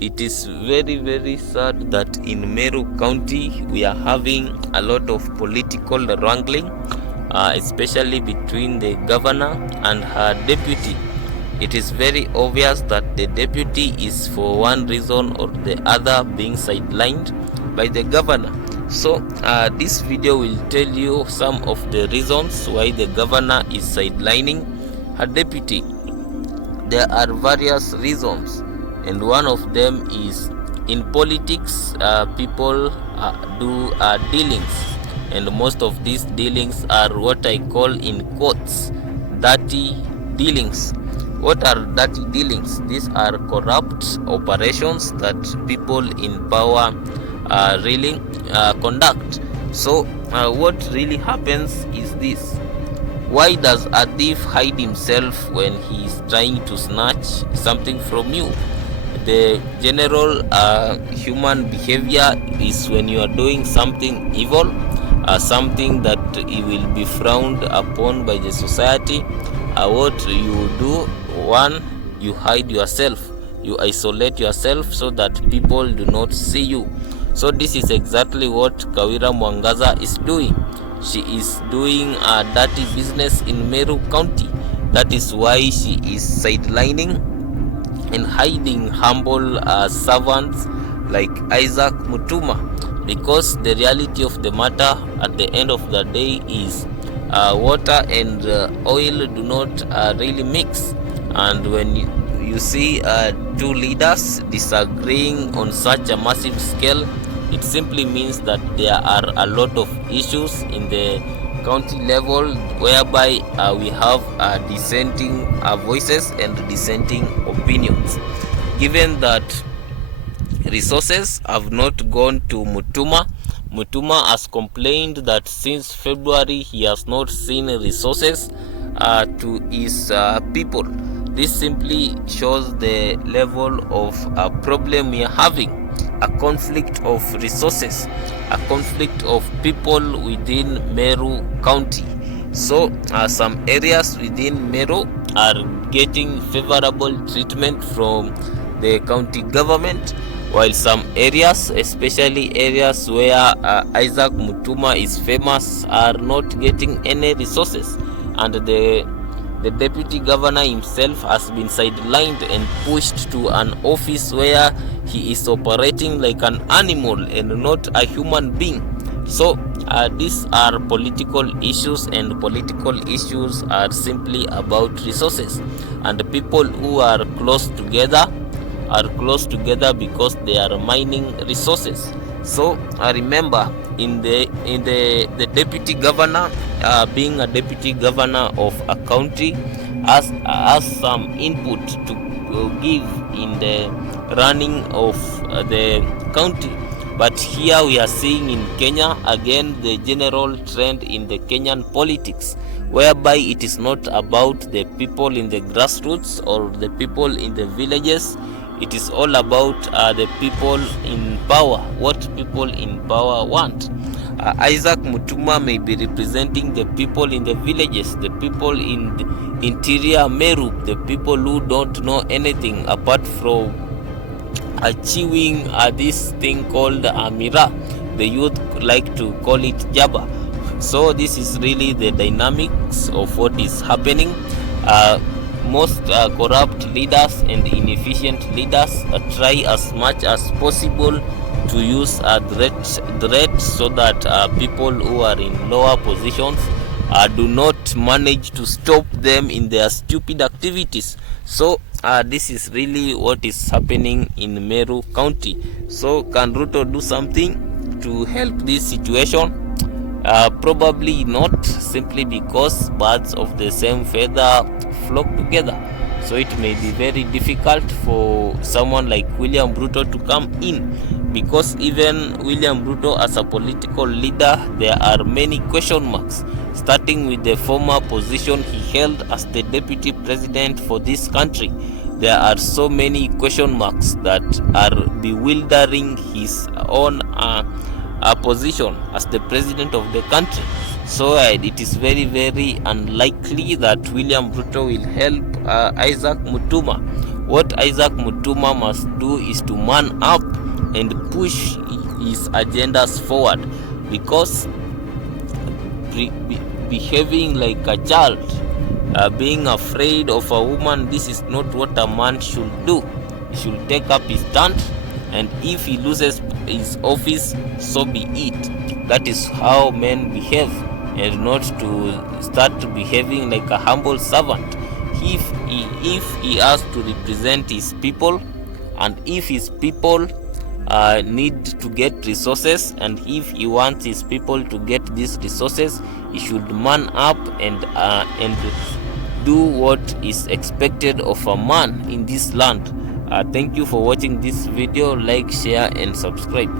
it is very, very sad that in Meru County we are having a lot of political wrangling, especially between the governor and her deputy. It is very obvious that the deputy is for one reason or the other being sidelined by the governor. So this video will tell you some of the reasons why the governor is sidelining her deputy. There are various reasons, and one of them is in politics, people do dealings, and most of these dealings are what I call in quotes dirty dealings. What are dirty dealings? These are corrupt operations that people in power really conduct. So what really happens is this: why does a thief hide himself when he is trying to snatch something from you? The general human behavior is when you are doing something evil, something that it will be frowned upon by the society, what you do, one, you hide yourself, you isolate yourself so that people do not see you. So this is exactly what Kawira Mwangaza is doing. She is doing a dirty business in Meru County. That is why she is sidelining and hiding humble servants like Isaac Mutuma, because the reality of the matter at the end of the day is water and oil do not really mix. And when you see two leaders disagreeing on such a massive scale, it simply means that there are a lot of issues in the county level whereby we have dissenting voices and dissenting opinions. Given that resources have not gone to Mutuma has complained that since February he has not seen resources to his people. This simply shows the level of problem we are having, a conflict of resources, a conflict of people within Meru County. So some areas within Meru are getting favorable treatment from the county government, while some areas, especially areas where Isaac Mutuma is famous, are not getting any resources, and the deputy governor himself has been sidelined and pushed to an office where he is operating like an animal and not a human being. So these are political issues, and political issues are simply about resources, and the people who are close together because they are mining resources. So remember, in the deputy governor, being a deputy governor of a county, has some input to give in the running of the county. But here we are seeing in Kenya again the general trend in the Kenyan politics, whereby it is not about the people in the grassroots or the people in the villages. It is all about the people in power, what people in power want. Isaac Mutuma may be representing the people in the villages, the people in the interior Meru, the people who don't know anything apart from achieving this thing called Amira. The youth like to call it Jaba. So this is really the dynamics of what is happening. Most corrupt leaders and inefficient leaders try as much as possible to use threat so that people who are in lower positions do not manage to stop them in their stupid activities. So this is really what is happening in Meru County. So can Ruto do something to help this situation? Probably not, simply because birds of the same feather flock together. So it may be very difficult for someone like William Ruto to come in, because even William Ruto as a political leader, there are many question marks, starting with the former position he held as the deputy president for this country. There are so many question marks that are bewildering his own position as the president of the country. So it is very, very unlikely that William Ruto will help Isaac Mutuma. What Isaac Mutuma must do is to man up and push his agendas forward, because behaving like a child, being afraid of a woman, this is not what a man should do. He should take up his stand, and if he loses his office, so be it. That is how men behave, and not to start behaving like a humble servant. If he has to represent his people, and if his people need to get resources, and if he wants his people to get these resources, he should man up and do what is expected of a man in this land. Thank you for watching this video. Like, share and subscribe.